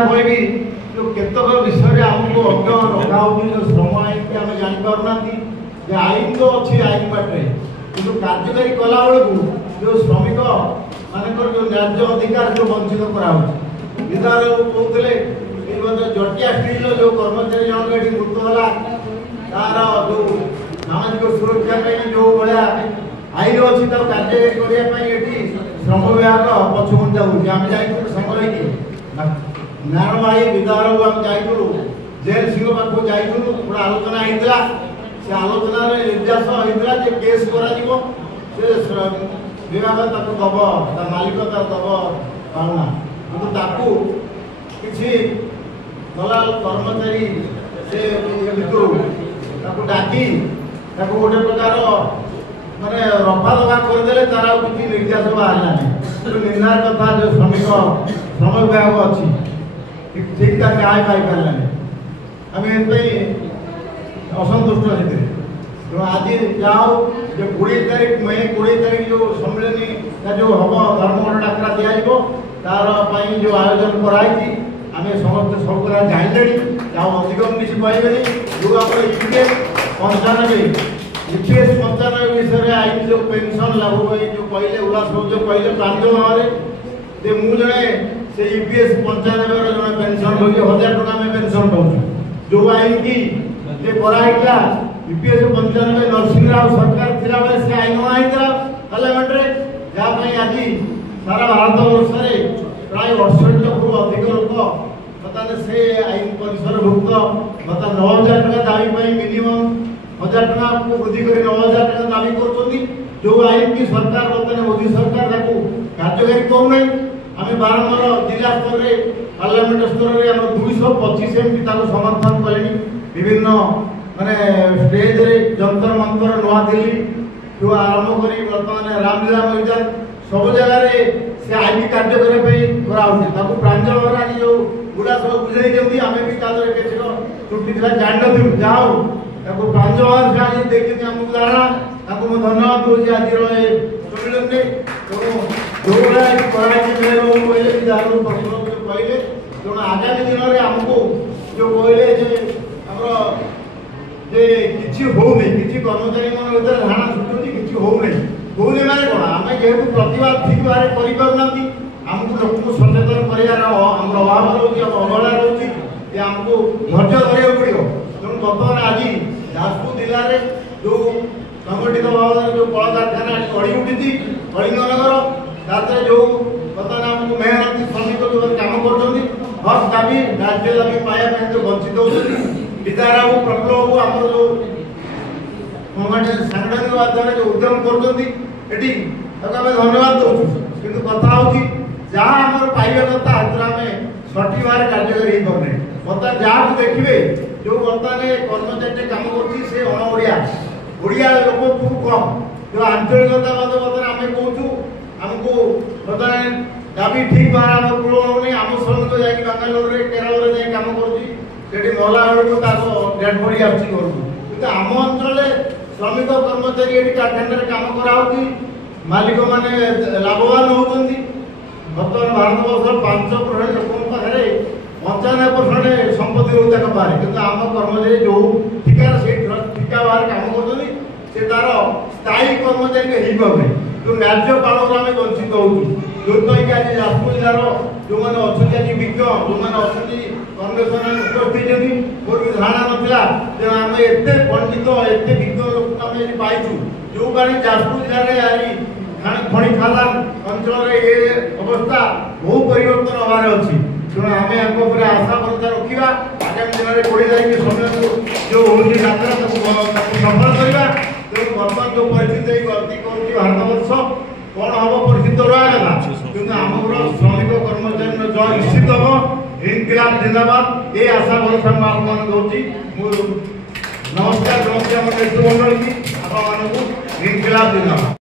କହିବି जो केतक विषय आमको अज्ञ रखा जो श्रम आईन के आम जापारना जे आईन तो अच्छी आईन बाटे कि कार्यकारी कला बेलू जो श्रमिक मानकर जो न्याय अधिकार जो वंचित करार कहते जटिया स्टील जो कर्मचारी जन मृत्यु है तार जो सामाजिक सुरक्षा जो भाया आईन अच्छी कार्यकारी करने श्रम विभाग पछुंचा होम जाइए नारायण भाई विद्यालय आम जाइलु जेल सिंह पाख जाइलु गोटे आलोचना होता से आलोचना निर्देश होता है केस कर विभाग दब मालिक दब पाऊना कि किसी दलाल कर्मचारी से भितर डाकी गोटे प्रकार माने रफा दफा करदे तार किसी निर्देश बाहर निर्णय कथा जो श्रमिक श्रम विभाग अच्छी ठीक ठाक न्याय पाई पारे आम असंतुष्ट से तेणु आज जाओ जो 20 तारीख मई 20 तारीख जो सम्मेलनी जो हम धर्मघट डाकरा दिज्व तार जो आयोजन कराई आम समस्त सब जानले जाओ अधिक किसी कहबे जो आप यूपीएस 95 विषय आई जो पेंशन लागू जो कहले उल्लास जो कहले 5 भाव मुझे से यूपीएस 95 जो पेंशन लगे 1000 टका में पेंशन पाऊँ जो आईन की कराइला यूपीएस 95 नरसिंह राव सरकार थिला बेले से आईन होता पार्लियामेंट रे जहाँ आज सारा भारत वर्ष में प्राय 68 लक्ष अधिक लोक बता से आईन परिसरभुक्त बता 9000 टका दाबी मिनिमम 1000 टका को वृद्धि कर 9000 टका दाबी कर जो आईन की सरकार बर्तमान मोदी सरकार कार्यकारी करूना आम बारंबार जिला स्तर में पार्लियामेंट स्तर में 225 एमपी समर्थन कले विभिन्न माने स्टेज रे जंतर मंतर नवा दिल्ली जो आरंभ कर बर्तमान रामलीला मैदान सब जगह से आईन कार्य करने प्रांजल आज जो गुड़ा सब बुझे दिखती आम भी किसी त्रुटि था जानू जाओ प्रांजल से आज देखते आमको धारणा धन्यवाद दूसरी आज सम्मेलन में जो कहले तेणु आगामी दिन में आमको जो कहले किसी होनी किसी कर्मचारी मन भर धारणा छुट्टी किसी होनी माने कौन आम जेहतु प्रतिवाद ठीक भाव करना आमको लोक सचेतन कर अभाव रोचे अवहेला रोचे आमको धैर्य धरिया पड़ो तेणु बर्तमान आज जाजपुर जिले में जो संगठित भाव में जो कल कारखाना गढ़ी उठी कलिंगनगर जो बर्तमान आमको मेहनती श्रमिक जो कम कर हक दाबी राज्य दाबी पाया जो वंचित होती विद्याराव प्रफुल्ल बाबू आम जो सांगठनिक माध्यम जो उद्यम कर धन्यवाद दौर कि कथा हूँ जहाँ आम पाइबा कथा आम सठिक भाव कार्यकारी करने बर्तमान जहाँ देखिए जो बर्तमान कर्मचारी कम कर अणओिया ओडिया लोक खूब कम जो आंचलिकता बर्तमान आम कहूँ आमको बर्तमान दाबी ठीक भाव पूरण होनी आम श्रमिक जाकि बांगालोर केरल में कम कर मला बेलू डेड बडी आम आम अंचल श्रमिक कर्मचारी ये कारखाना कम कराऊँगी मालिक मैंने लाभवान होती बर्तमान भारत वर्ष 5% लोक पाखे 95% संपत्ति रोक पारे कि आम कर्मचारी जो ठिकार से ठिका बाहर कम कर तार स्थायी कर्मचारी हो जो न्याय पालन आम वंचित होती जो कहीं आज जाजपुर जिलार जो मैंने अच्छा आज विज्ञ जो मैंने अच्छा कन्वेशन उपस्थित मोर भी धारणा नाला तेना आम एत पंडित एत विज्ञ लोक आम पाइचु जो गाड़ी जाजपुर जिले में खଣି खादान अंचल ये अवस्था बहु परिवर्तन हमारे अच्छी तेणु आम आशा भरोसा रखा आगामी दिन में 20 तारीख समय जो होगी यात्रा सफल करवा तेणु बर्तमान जो परिस्थिति गति कर भारत वर्ष कौन हम परिस्थिति रहा कि आम श्रमिक कर्मचारी जय निश्चित हम इनकलाब जिंदाबाद ये आशा भरोसा मैं दूसरी नमस्कार जनाऊँ नेतृमंडल की आप इनकलाब जिंदाबाद।